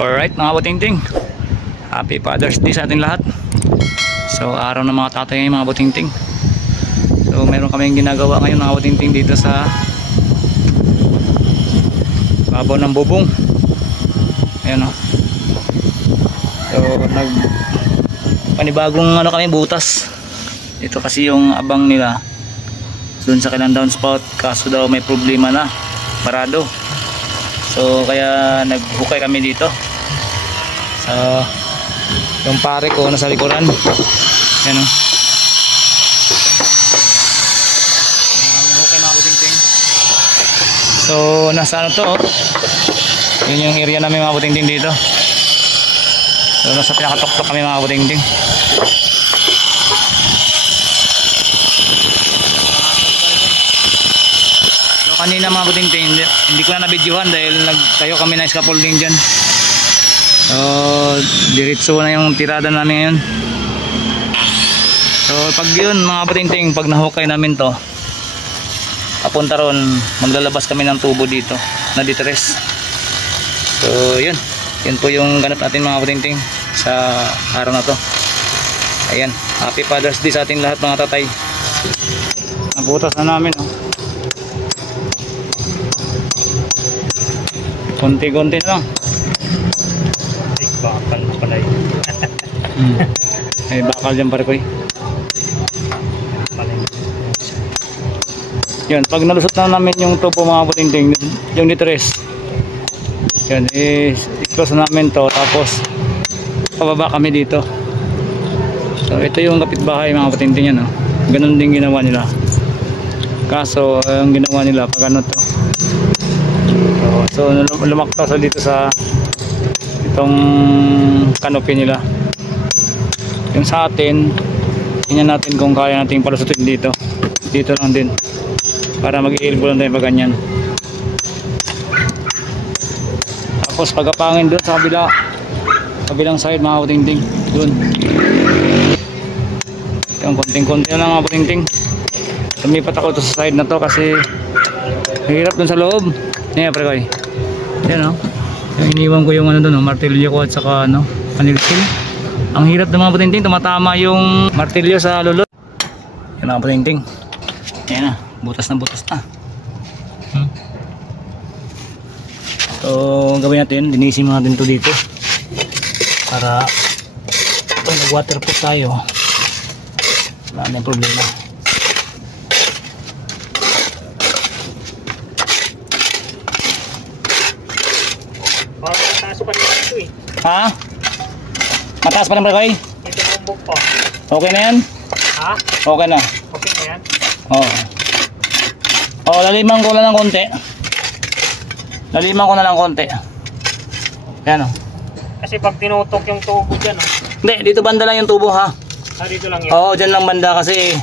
Alright mga butingting, Happy Father's Day sa ating lahat. So araw ng mga tatay ngayon mga butingting. So meron kaming ginagawa ngayon mga butingting dito sa babaw ng bubong. Ayan o. So panibagong kami butas. Ito kasi yung abang nila dun sa kailang downspout, kaso daw may problema na, parado. So kaya naghukay kami dito. So yung pare ko nasa likuran. Ayan o. Hukay mga butingting. So nasa ano to, yun yung area namin mga butingting dito. So nasa pinakatok-tok kami mga butingting. So kanina mga butingting, hindi ko na nabidyohan dahil nagtayo kami na scaffolding dyan. So diretso na yung tirada namin ngayon. So pag yun mga butingting, pag nahukay namin to, papunta ron, maglalabas kami ng tubo dito na ditres. So yun po yung ganap natin mga butingting sa araw na to. Ayan, Happy Father's Day sa ating lahat mga tatay. Nabutas na namin oh. Konti-konti na lang. Bakal na pala yun. Ay bakal dyan pare ko eh. Yan, pag nalusot na namin yung tubo mga butingting, yung ditres, yan, i-close na namin to, tapos pababa kami dito. So ito yung kapitbahay mga butingting yan oh. Ganun din ginawa nila. Kaso ang ginawa nila pag ano to, so lumakta sa dito sa itong canopy nila. Yung sa atin, tingnan natin kung kaya natin palusutin dito. Dito lang din para mag-i-elbow lang tayo pag ganyan. Tapos pagkapangin doon sa kabilang side mga butingting, doon yung konting-konti lang mga butingting. Lumipat ako to sa side na to kasi hirap doon sa loob. Yan pre ko eh. Yan o. Yung iniwan ko yung ano doon, martilyo ko at saka ano, panilisil. Ang hirap ng mga butingting, tumatama yung martilyo sa lulot. Yan mga butingting. Yan na, butas na. So gawin natin, linisin natin to dito para pag nag waterproof tayo wala na yung problema. Ha? Mataas pa naman kayo? Ito ang bumbok po. Okay na yan? Ha? Okay na. Okay na yan? Oo. Oo, laliman ko na lang konti. Yan o. Kasi pag tinutok yung tubo dyan Hindi, dito banda lang yung tubo ha. dito lang yan. Oo, dyan lang banda kasi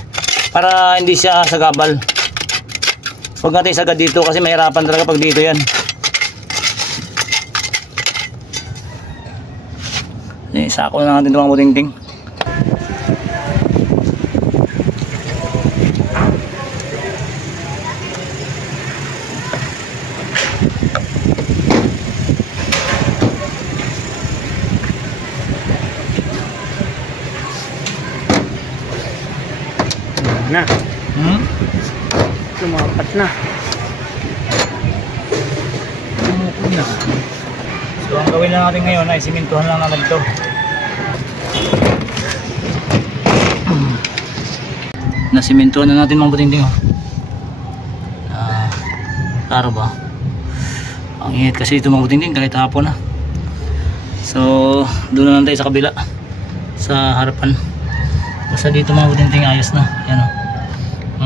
para hindi siya sagabal. Huwag natin sagad dito kasi mahirapan talaga pag dito yan. Sako na natin ito mga butingting. Na. Lumapat na. So ang gawin lang natin ngayon ay simintuhan lang natin ito. Nasimintuhan na natin mga butingting oh. Klaro ba? Ang init kasi ito mga butingting kahit hapon na. So doon na lang tayo sa kabila, sa harapan. Basta dito mga butingting ayos na. Yan oh.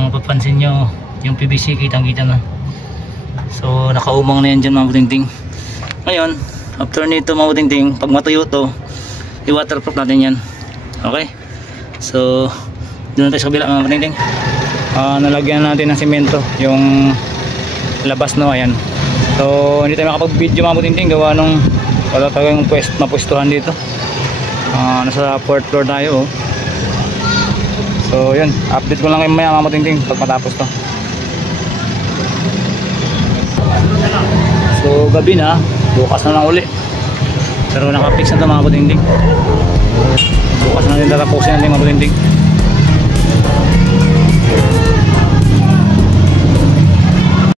Mapapansin nyo yung PVC kitang kita na. So nakaumang na yan dyan mga butingting. Ngayon after nito mga butingting, pag matuyo to, i-waterproof natin yan. Okay? So doon tayo sa kabila mga butingting. Nalagyan natin ng semento yung labas no, ayan. So hindi tayo makapag-video mga butingting gawa nung wala tayong mapwestuhan dito. Nasa 4th floor tayo oh. So yun, update ko lang kayo maya mga butingting pag matapos to. So gabi na, bukas na lang uli. Pero nakapix na ito mga budingding. Bukas na natin tatapusin natin mga budingding.